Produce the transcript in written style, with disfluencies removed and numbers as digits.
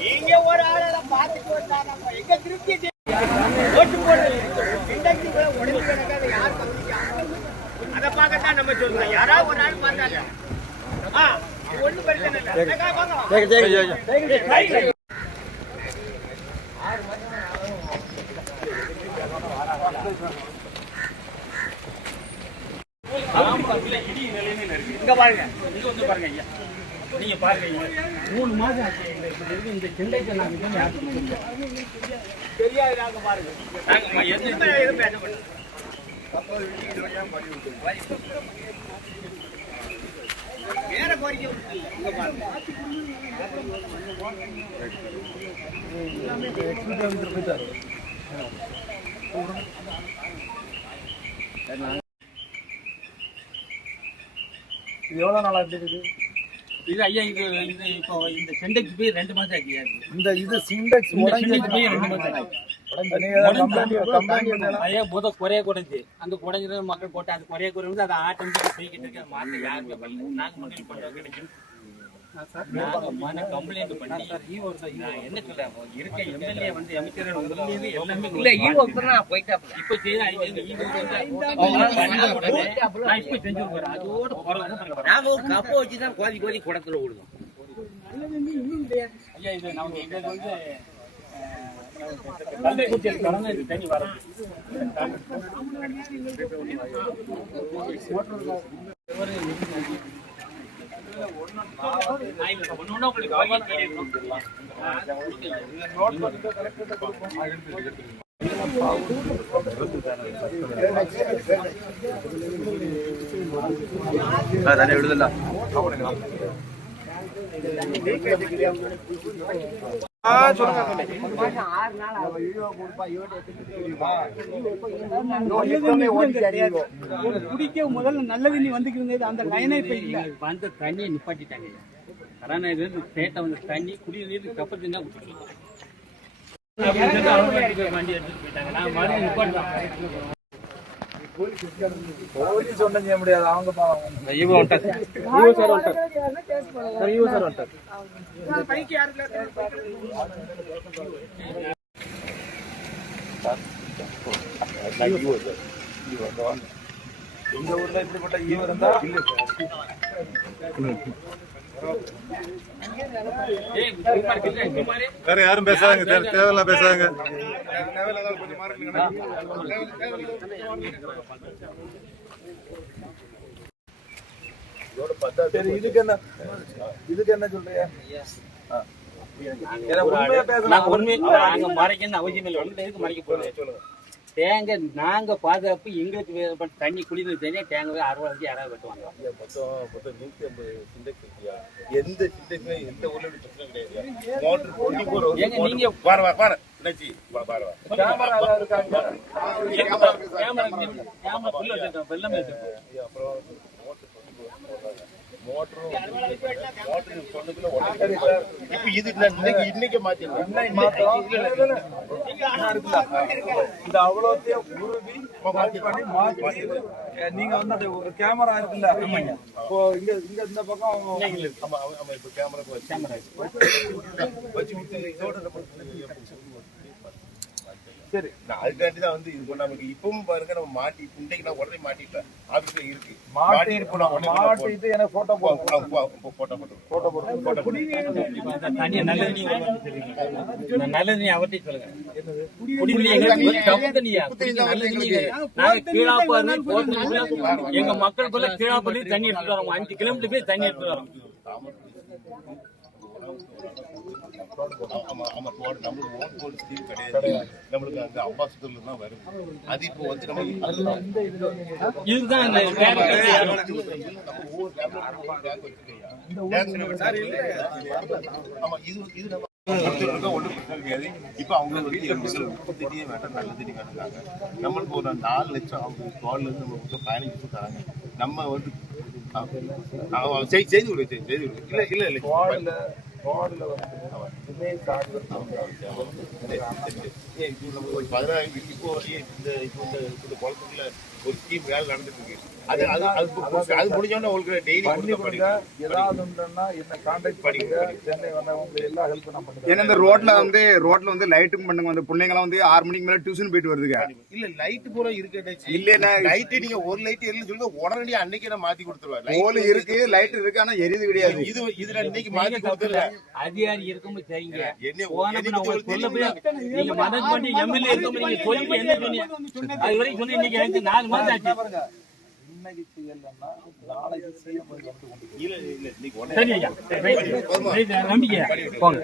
நீங்க ஒரு ஆளை பார்த்துட்டு வந்தா நம்ம எங்க திருப்தி ஓட்டு போடுறது உடம்பு கணக்காக யார் கவனிக்காம அதை பார்க்கத்தான் நம்ம சொல்றோம். யாராவது ஒரு ஆள் பார்த்தாங்க ஒன்றும் பிரச்சனை இல்லை. இங்க பாருங்க, இங்க வந்து பாருங்க ஐயா, நீங்க பாருங்க 3 மாதம் ஆச்சு இந்த சென்னைக்கு நாங்க தெரியாது. நாங்க பாருங்க எதுவும் பேச வேற கோரிக்கை இங்க பாருங்க. இது எவ்வளோ நாளாக இருக்குது? இது ஐயா இது இப்போ இந்த சென்டெக்ஸ் போய் 2 மாதம் ஆச்சு. இது சிண்டெக்ஸ் போய் 2 மாதம் ஆச்சு. ஐயா குறைய குறைஞ்சு அந்த குறைஞ்சது மக்கள் போட்டு அது குறைய குறைஞ்சு அதை ஆட்டோமேட்டிக்காக போய்கிட்டு இருக்க மாற்ற யாருமே பண்ணல. நாங்கள் மட்டும் பண்ணுறோம் கிடைக்கும். கம்ப்ளைண்ட் பண்ணி என்ன சொல்ல இருக்க எம்எல்ஏ வந்து அமைச்சர் எல்லாமே போயிட்டா இப்ப இப்ப செஞ்சு அதோட ஒரு கப்பை வச்சுதான் கோதி கோதி குடத்துல விடுவோம். ஐயா இது நமக்கு எங்களுக்கு வந்து தண்ணி வர തന്നെ വിടുന്നില്ല. குடிக்க முதல்ல நல்ல தண்ணி வந்துக்கிறது அந்த லைனை இப்ப இல்ல. வந்த தண்ணியை நிப்பாட்டிட்டாங்க. கரோனா பேட்டை வந்து தண்ணி குடிநீர் கப்பல் தண்ணி தான் குடிச்சிருக்கோம். வண்டி எடுத்துட்டு போயிட்டாங்க. நான் மறுபடியும் நிப்பாட்டுறேன். போலீஸ் ஒன்றும் செய்ய முடியாது. அவங்க எங்க ஊர்ல இப்படிப்பட்ட ஈவ் இருந்தா வேற யாரும் பேசுறாங்க, தேவையில்லாம் பேசுறாங்க. சரி, இதுக்கு என்ன சொல்றீங்க? மறைக்கணும் அவசியம் இல்லை. மறைக்க போறேன். தேங்க நாங்க பாதுகாப்பு எங்களுக்கு தண்ணி குடிநீர் தண்ணி தேங்க 60 யாராவது வெட்டுவாங்க. மொத்தம் 150 சிண்டெக்ஸ் இருக்கியா? எந்த சிண்டெக்ஸ்ல எந்த ஊர்ல பிரச்சனை கிடையாது. மோட்டர் 24 நீங்க பாரு நச்சி பாரு கேமரா இருக்காங்க. கேமரா ஃபுல் வச்சிருக்கோம். எல்லாமே வச்சிருக்கோம். அப்புறம் மோட்டரும் சொன்னதுல இப்ப இது இன்னைக்கு மாத்திடலாம். இந்த அவ்வளோத்தையும் உருவி மாத்தி நீங்க வந்து அது ஒரு கேமரா இருக்குல்ல, இப்போ இங்க இந்த பக்கம் இப்ப கேமரா வச்சு இதோட சரி. அதுக்காண்டி தான் வந்து இது நமக்கு இப்பவும் பாருங்க நம்ம மாட்டி இன்றைக்கு நான் உடனே மாட்டிட்டேன். ஆபீஸ்ல இருக்கு மாட்டிட்டு எனக்கு போட்டோ தண்ணி நல்ல தண்ணி அவர்கிட்ட சொல்லுங்க. எங்க மக்களுக்குள்ள கீழாப்பள்ளி தண்ணி எடுத்துட்டு வரோம். 5 கிலோமீட்டர் போய் தண்ணி எடுத்துட்டு வரோம். நம்மளுக்கு அந்த அம்பாசிடர்ல தான் வரும். அது இப்போ வந்து நம்ம இதுதான் இப்ப அவங்களுக்கு தண்ணி வேண்டாம், நல்ல தண்ணி வேண்டாங்க. நம்மளுக்கு ஒரு 4 லட்சம் அவங்க தோல்ல இருந்து நம்ம 15 லட்சம் தராங்க. நம்ம வந்து செய்து விடு இல்ல ரோட்ல தினேஷ் ஆகியோர் ஒரு 16 இப்போ இந்த குளத்துக்குள்ள ஒரு ஸ்கீம் வேலை நடந்துட்டு இருக்கு. அது முடிஞ்சோடனே உங்களுக்கு டெய்லி பண்ணி கொடுங்க. ஏதாவது உண்டுன்னா என்ன கான்டாக்ட் பண்ணுங்க. சென்னை வந்து எல்லா ஹெல்ப் நான் பண்ணுறேன். ஏன்னா இந்த ரோட்ல வந்து லைட்டும் பண்ணுங்க. வந்து பிள்ளைங்களாம் வந்து 6 மணிக்கு மேல டியூஷன் போயிட்டு வருதுங்க. இல்ல லைட் பூரா இருக்கு. இல்லன்னா லைட் நீங்க ஒரு லைட் எரியும் சொல்லுங்க, உடனடியா அன்னைக்கு நான் மாத்தி கொடுத்துருவேன். போல் இருக்கு, லைட் இருக்கு, ஆனா எரியுது கிடையாது. இதுல இன்னைக்கு மாத்தி கொடுத்துருல. அதிகாரி இருக்கும்போது சரிங்க. என்ன சொல்ல போய் நீங்க மதம் பண்ணி எம்எல்ஏ இருக்கும்போது நீங்க சொல்லி என்ன சொன்னீங்க? அது வரைக்கும் சொல்லி இன்னைக்கு எனக்கு 4 மாசம் ஆச்சு. இன்னைக்கு செய்யலன்னா நாளைக்கு செய்யும் போது வந்து இல்ல இன்னைக்கு சரி ஐயா, நம்பிக்கை போங்க.